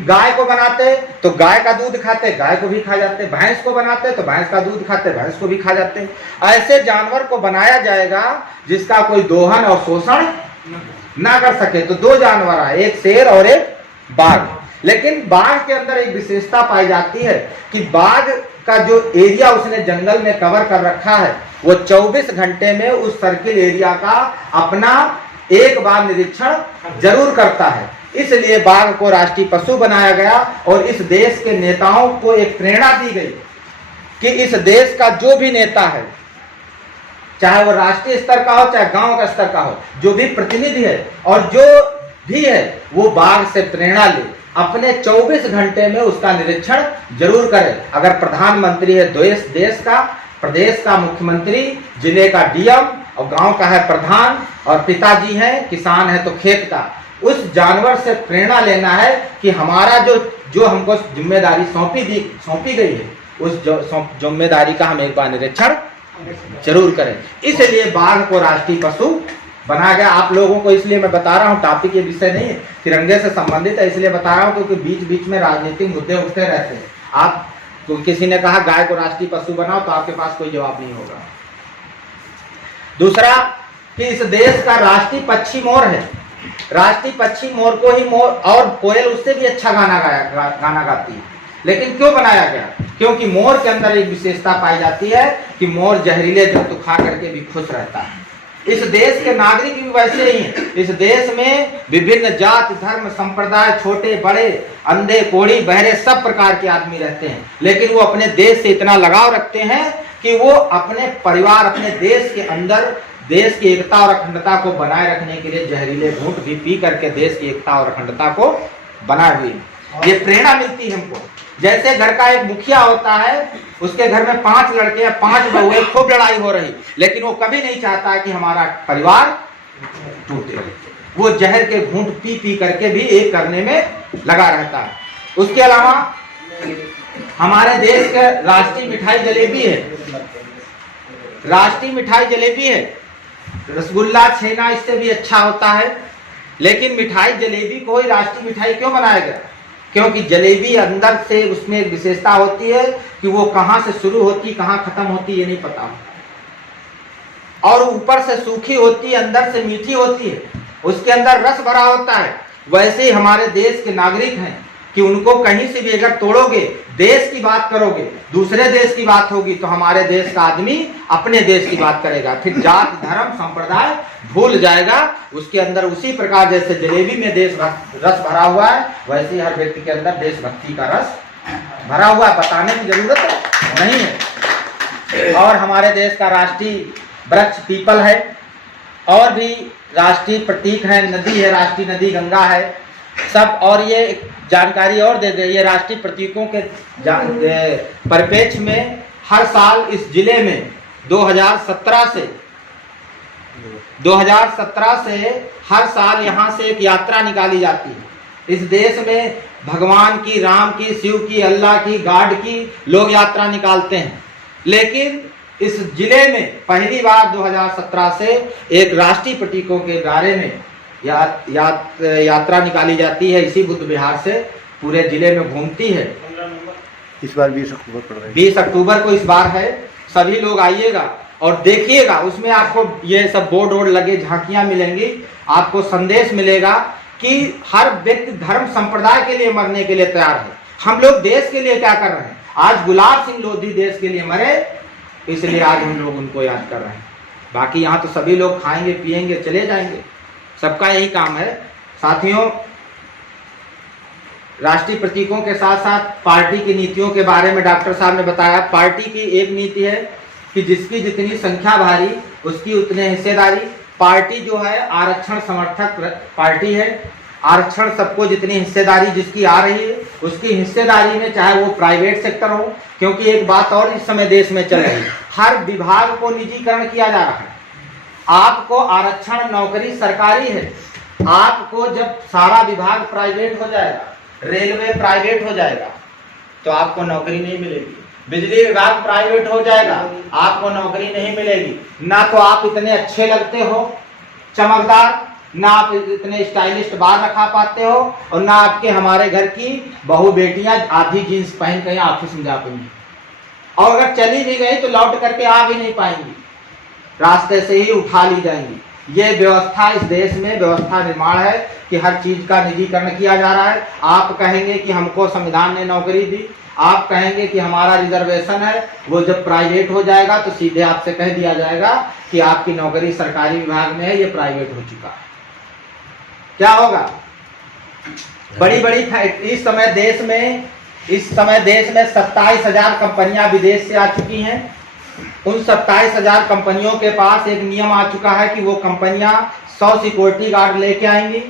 गाय को बनाते तो गाय का दूध खाते, गाय को भी खा जाते। भैंस को बनाते तो भैंस का दूध खाते, भैंस को भी खा जाते। ऐसे जानवर को बनाया जाएगा जिसका कोई दोहन और शोषण ना कर सके। तो दो जानवर आए, एक शेर और एक बाघ। लेकिन बाघ के अंदर एक विशेषता पाई जाती है कि बाघ का जो एरिया उसने जंगल में कवर कर रखा है, वो 24 घंटे में उस सर्किल एरिया का अपना एक बार निरीक्षण जरूर करता है। इसलिए बाघ को राष्ट्रीय पशु बनाया गया और इस देश के नेताओं को एक प्रेरणा दी गई कि इस देश का जो भी नेता है, चाहे वो राष्ट्रीय स्तर का हो चाहे गांव का स्तर का हो, जो भी प्रतिनिधि है और जो भी है, वो बाघ से प्रेरणा ले, अपने 24 घंटे में उसका निरीक्षण जरूर करे। अगर प्रधानमंत्री है देश का, प्रदेश का मुख्यमंत्री, जिले का डीएम और गांव का है प्रधान और पिताजी हैं किसान है तो खेत का, उस जानवर से प्रेरणा लेना है कि हमारा जो हमको जिम्मेदारी सौंपी गई है, उस जिम्मेदारी का हम एक बार निरीक्षण जरूर करें। इसलिए बाघ को राष्ट्रीय पशु बनाया गया। आप लोगों को इसलिए मैं बता रहा हूँ, टॉपिक ये विषय नहीं है, तिरंगे से संबंधित है, इसलिए बता रहा हूँ क्योंकि बीच बीच में राजनीतिक मुद्दे उठते रहते हैं। आप तो किसी ने कहा गाय को राष्ट्रीय पशु बनाओ तो आपके पास कोई जवाब नहीं होगा। दूसरा कि इस देश का राष्ट्रीय पक्षी मोर है। राष्ट्रीय पक्षी मोर को ही मोर और कोयल उससे भी अच्छा गाना गाती है। लेकिन क्यों बनाया गया? क्योंकि मोर के अंदर एक विशेषता पाई जाती है कि मोर जहरीले जंतु खा करके भी खुश रहता है। इस देश के नागरिक भी वैसे ही हैं। इस देश में विभिन्न जाति धर्म संप्रदाय, छोटे बड़े, अंधे कोढ़ी बहरे सब प्रकार के आदमी रहते हैं, लेकिन वो अपने देश से इतना लगाव रखते हैं कि वो अपने परिवार, अपने देश के अंदर देश की एकता और अखंडता को बनाए रखने के लिए जहरीले घूंट भी पी करके देश की एकता और अखंडता को बनाए हुए। ये प्रेरणा मिलती है हमको। जैसे घर का एक मुखिया होता है, उसके घर में 5 लड़के या 5 बहुएं, खूब लड़ाई हो रही, लेकिन वो कभी नहीं चाहता है कि हमारा परिवार टूटे। वो जहर के घूंट पी पी करके भी एक करने में लगा रहता है। उसके अलावा हमारे देश का राष्ट्रीय मिठाई जलेबी है। राष्ट्रीय मिठाई जलेबी है। रसगुल्ला छेना इससे भी अच्छा होता है, लेकिन मिठाई जलेबी को ही राष्ट्रीय मिठाई क्यों बनाया गया? क्योंकि जलेबी अंदर से उसमें एक विशेषता होती है कि वो कहां से शुरू होती कहां खत्म होती ये नहीं पता, और ऊपर से सूखी होती है, अंदर से मीठी होती है, उसके अंदर रस भरा होता है। वैसे ही हमारे देश के नागरिक हैं कि उनको कहीं से भी अगर तोड़ोगे, देश की बात करोगे, दूसरे देश की बात होगी तो हमारे देश का आदमी अपने देश की बात करेगा, फिर जात धर्म संप्रदाय भूल जाएगा। उसके अंदर उसी प्रकार जैसे जलेबी में देश रस भरा हुआ है, वैसे ही हर व्यक्ति के अंदर देशभक्ति का रस भरा हुआ है। बताने की जरूरत नहीं है। और हमारे देश का राष्ट्रीय वृक्ष पीपल है, और भी राष्ट्रीय प्रतीक है, नदी है, राष्ट्रीय नदी गंगा है सब। और ये जानकारी और दे दे, ये राष्ट्रीय प्रतीकों के परिप्रेक्ष्य में हर साल इस जिले में 2017 से हर साल यहाँ से एक यात्रा निकाली जाती है। इस देश में भगवान की, राम की, शिव की, अल्लाह की, गॉड की लोग यात्रा निकालते हैं, लेकिन इस जिले में पहली बार 2017 से एक राष्ट्रीय प्रतीकों के बारे में यात्रा निकाली जाती है। इसी बुद्ध विहार से पूरे जिले में घूमती है। इस बार 20 अक्टूबर पड़ रहा है। 20 अक्टूबर को इस बार है। सभी लोग आइएगा और देखिएगा। उसमें आपको ये सब बोर्ड वोर्ड लगे, झांकियां मिलेंगी, आपको संदेश मिलेगा कि हर व्यक्ति धर्म संप्रदाय के लिए मरने के लिए तैयार है। हम लोग देश के लिए क्या कर रहे हैं? आज गुलाब सिंह लोधी देश के लिए मरे, इसलिए आज हम लोग उनको याद कर रहे हैं। बाकी यहाँ तो सभी लोग खाएंगे पिएंगे चले जाएंगे, सबका यही काम है। साथियों, राष्ट्रीय प्रतीकों के साथ साथ पार्टी की नीतियों के बारे में डॉक्टर साहब ने बताया। पार्टी की एक नीति है कि जिसकी जितनी संख्या भारी उसकी उतने हिस्सेदारी। पार्टी जो है आरक्षण समर्थक पार्टी है। आरक्षण सबको जितनी हिस्सेदारी जिसकी आ रही है उसकी हिस्सेदारी में, चाहे वो प्राइवेट सेक्टर हो, क्योंकि एक बात और इस समय देश में चल रही है, हर विभाग को निजीकरण किया जा रहा है। आपको आरक्षण नौकरी सरकारी है, आपको जब सारा विभाग प्राइवेट हो जाएगा, रेलवे प्राइवेट हो जाएगा तो आपको नौकरी नहीं मिलेगी। बिजली विभाग प्राइवेट हो जाएगा, आपको नौकरी नहीं मिलेगी। ना तो आप इतने अच्छे लगते हो चमकदार, ना आप इतने स्टाइलिस्ट बाल रखा पाते हो, और ना आपके हमारे घर की बहू बेटियां आधी जींस पहन के ऑफिस में जा पाएंगी, और अगर चली भी गई तो लौट करके आ भी नहीं पाएंगी, रास्ते से ही उठा ली जाएंगी। ये व्यवस्था, इस देश में व्यवस्था निर्माण है कि हर चीज का निजीकरण किया जा रहा है। आप कहेंगे कि हमको संविधान ने नौकरी दी, आप कहेंगे कि हमारा रिजर्वेशन है, वो जब प्राइवेट हो जाएगा तो सीधे आपसे कह दिया जाएगा कि आपकी नौकरी सरकारी विभाग में है, ये प्राइवेट हो चुका है। क्या होगा? बड़ी बड़ी इस समय देश में 27,000 कंपनियां विदेश से आ चुकी हैं। उन 27,000 कंपनियों के पास एक नियम आ चुका है कि वो कंपनियां 100 सिक्योरिटी गार्ड लेके आएंगी।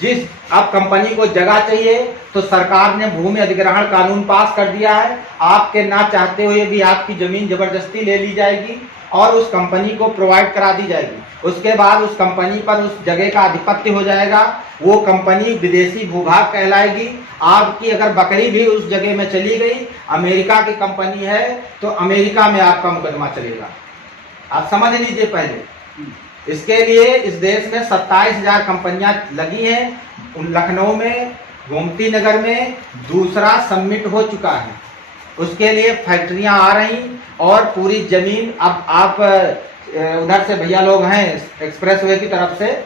जिस अब कंपनी को जगह चाहिए तो सरकार ने भूमि अधिग्रहण कानून पास कर दिया है। आपके ना चाहते हुए भी आपकी जमीन जबरदस्ती ले ली जाएगी और उस कंपनी को प्रोवाइड करा दी जाएगी। उसके बाद उस कंपनी पर उस जगह का आधिपत्य हो जाएगा। वो कंपनी विदेशी भूभाग कहलाएगी। आपकी अगर बकरी भी उस जगह में चली गई, अमेरिका की कंपनी है तो अमेरिका में आपका मुकदमा चलेगा। आप समझ लीजिए पहले। इसके लिए इस देश में 27,000 कंपनियां लगी हैं। लखनऊ में, गोमती नगर में दूसरा सबमिट हो चुका है। उसके लिए फैक्ट्रियां आ रही और पूरी जमीन अब आप उधर से भैया लोग हैं एक्सप्रेसवे की तरफ से,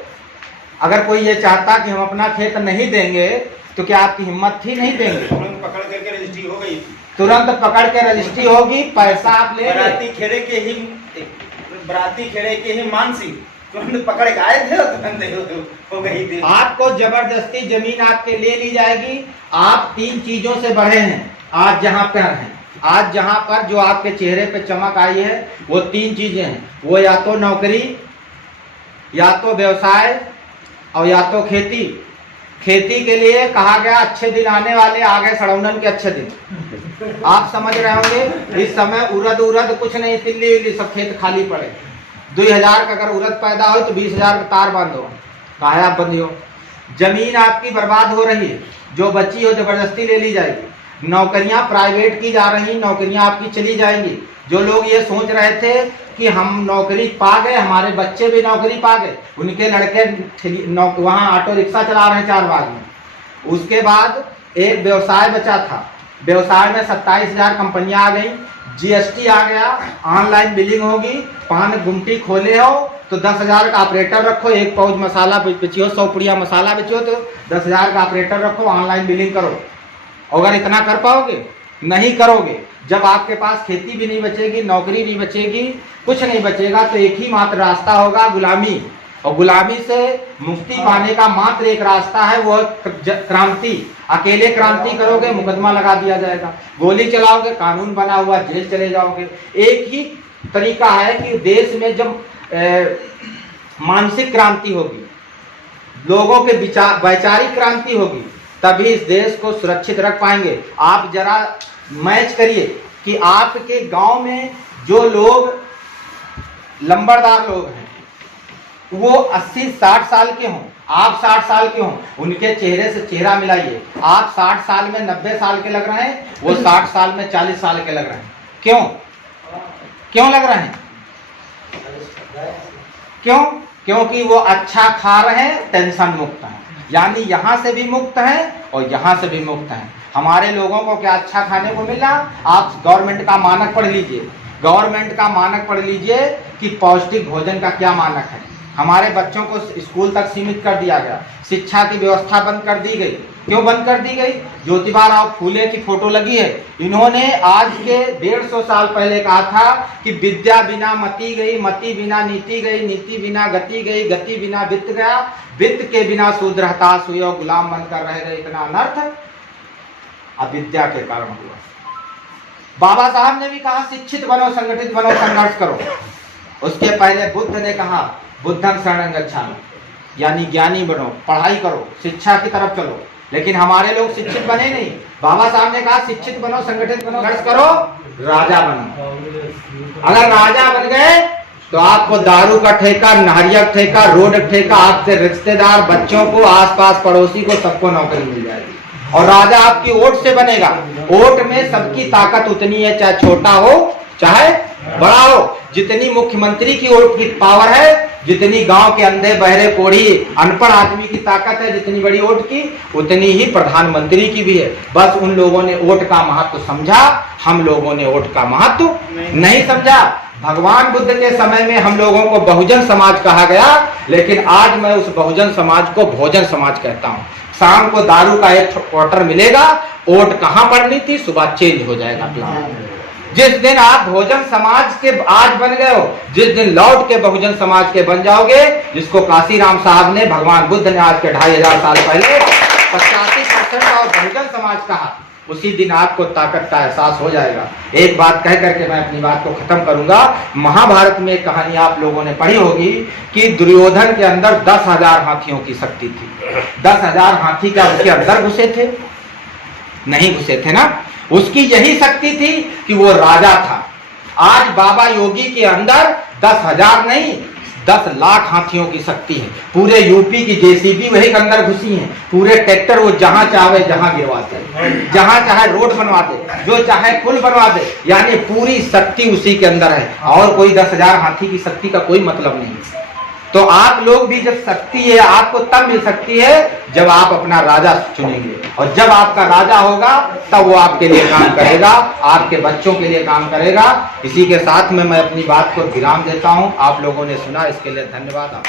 अगर कोई ये चाहता कि हम अपना खेत नहीं देंगे तो क्या आपकी हिम्मत थी? नहीं देंगे। तुरंत पकड़ करके रजिस्ट्री हो गई थी। तुरंत पकड़ के रजिस्ट्री होगी, पैसा आप ले बराती खेड़े के ही मानसी तुरंत पकड़ के आए थे और तुरंत हो गई थी। आपको जबरदस्ती जमीन आपके ले ली जाएगी। आप 3 चीजों से बढ़े हैं आज जहां पर हैं। आज जहां पर जो आपके चेहरे पे चमक आई है वो 3 चीजें हैं। वो या तो नौकरी, या तो व्यवसाय और या तो खेती। खेती के लिए कहा गया अच्छे दिन आने वाले, आ गए सड़ौनन के अच्छे दिन। आप समझ रहे होंगे इस समय उरद कुछ नहीं, तिल्ली उल्ली सब खेत खाली पड़े। 2000 का अगर उरद पैदा हो तो 20,000 का तार बांधो, काहे आप बंधियो। जमीन आपकी बर्बाद हो रही है, जो बची हो जबरदस्ती ले ली जाएगी। नौकरियां प्राइवेट की जा रही, नौकरियां आपकी चली जाएंगी। जो लोग ये सोच रहे थे कि हम नौकरी पा गए, हमारे बच्चे भी नौकरी पा गए, उनके लड़के वहाँ ऑटो रिक्शा चला रहे हैं 4 बाग में। उसके बाद एक व्यवसाय बचा था, व्यवसाय में 27,000 कंपनियां आ गई, जीएसटी आ गया, ऑनलाइन बिलिंग होगी। पान गुमटी खोले हो तो 10,000 का ऑपरेटर रखो, 1 पाउच मसाला बेचियो, 100 पुड़िया मसाला बेचियो तो 10,000 का ऑपरेटर रखो, ऑनलाइन बिलिंग करो। अगर इतना कर पाओगे? नहीं करोगे। जब आपके पास खेती भी नहीं बचेगी, नौकरी नहीं बचेगी, कुछ नहीं बचेगा, तो एक ही मात्र रास्ता होगा, गुलामी। और गुलामी से मुक्ति पाने का मात्र एक रास्ता है, वो क्रांति। अकेले क्रांति करोगे, मुकदमा लगा दिया जाएगा। गोली चलाओगे, कानून बना हुआ, जेल चले जाओगे। एक ही तरीका है कि देश में जब मानसिक क्रांति होगी, लोगों के वैचारिक क्रांति होगी, तभी इस देश को सुरक्षित रख पाएंगे। आप जरा मैच करिए कि आपके गांव में जो लोग लंबरदार लोग हैं वो 80-60 साल के हों, आप 60 साल के हों, उनके चेहरे से चेहरा मिलाइए। आप 60 साल में 90 साल के लग रहे हैं, वो 60 साल में 40 साल के लग रहे हैं। क्यों लग रहे हैं? क्यों? क्योंकि वो अच्छा खा रहे हैं, टेंशन मुक्त हैं। यानी यहाँ से भी मुक्त हैं और यहाँ से भी मुक्त हैं। हमारे लोगों को क्या अच्छा खाने को मिला? आप गवर्नमेंट का मानक पढ़ लीजिए, गवर्नमेंट का मानक पढ़ लीजिए कि पौष्टिक भोजन का क्या मानक है। हमारे बच्चों को स्कूल तक सीमित कर दिया गया, शिक्षा की व्यवस्था बंद कर दी गई। क्यों बंद कर दी गई? ज्योतिबा राव फूले की फोटो लगी है। इन्होंने आज के 150 साल पहले कहा था कि विद्या बिना मति गई, मति बिना नीति गई, नीति बिना गति गई, गति बिना वित्त गया, वित्त के बिना शूद्र हताश हुए और गुलाम बनकर रह गए। इतना अनर्थ अविद्या के कारण हुआ। बाबा साहब ने भी कहा शिक्षित बनो, संगठित बनो, संघर्ष करो। उसके पहले बुद्ध ने कहा बुद्धं शरणं गच्छामि, यानी ज्ञानी बनो, पढ़ाई करो, शिक्षा की तरफ चलो। लेकिन हमारे लोग शिक्षित बने नहीं। बाबा साहब ने कहा शिक्षित बनो, संगठित बनो, संघर्ष करो, राजा बनो। अगर राजा बन गए तो आपको दारू का ठेका, नारियल ठेका, रोड ठेका, आपसे रिश्तेदार, बच्चों को, आसपास पड़ोसी को, सबको नौकरी मिल जाएगी। और राजा आपकी वोट से बनेगा। वोट में सबकी ताकत उतनी है, चाहे छोटा हो चाहे बड़ा हो। जितनी मुख्यमंत्री की वोट की पावर है, जितनी गांव के अंधे बहरे कोढ़ी अनपढ़ आदमी की ताकत है, जितनी बड़ी वोट की, उतनी ही प्रधानमंत्री की भी है। बस उन लोगों ने वोट का महत्व समझा, हम लोगों ने वोट का महत्व नहीं समझा। भगवान बुद्ध के समय में हम लोगों को बहुजन समाज कहा गया, लेकिन आज मैं उस बहुजन समाज को भोजन समाज कहता हूँ। शाम को दारू का एक क्वार्टर मिलेगा, वोट कहाँ पड़नी थी, सुबह चेंज हो जाएगा प्लान। जिस दिन आप भोजन समाज के आज बन गए हो, जिस दिन लौट के बहुजन समाज के बन जाओगे, जिसको काशीराम साहब ने, भगवान बुद्ध ने आज के 2500 साल पहले 85% और बहुजन समाज कहा, उसी दिन आपको ताकत का एहसास हो जाएगा। एक बात कह करके मैं अपनी बात को खत्म करूंगा। महाभारत में एक कहानी आप लोगों ने पढ़ी होगी कि दुर्योधन के अंदर 10,000 हाथियों की शक्ति थी। 10,000 हाथी क्या उसके अंदर घुसे थे? नहीं घुसे थे ना। उसकी यही शक्ति थी कि वो राजा था। आज बाबा योगी के अंदर 10,000 नहीं, 10 लाख हाथियों की शक्ति है। पूरे यूपी की जेसीबी वही के अंदर घुसी है। पूरे ट्रैक्टर वो जहां चाहे जहां गिरवाते, जहां चाहे रोड बनवाते, जो चाहे पुल बनवाते, यानी पूरी शक्ति उसी के अंदर है। और कोई 10,000 हाथी की शक्ति का कोई मतलब नहीं। तो आप लोग भी जब शक्ति है, आपको तब मिल सकती है जब आप अपना राजा चुनेंगे। और जब आपका राजा होगा तब वो आपके लिए काम करेगा, आपके बच्चों के लिए काम करेगा। इसी के साथ में मैं अपनी बात को विराम देता हूं। आप लोगों ने सुना, इसके लिए धन्यवाद।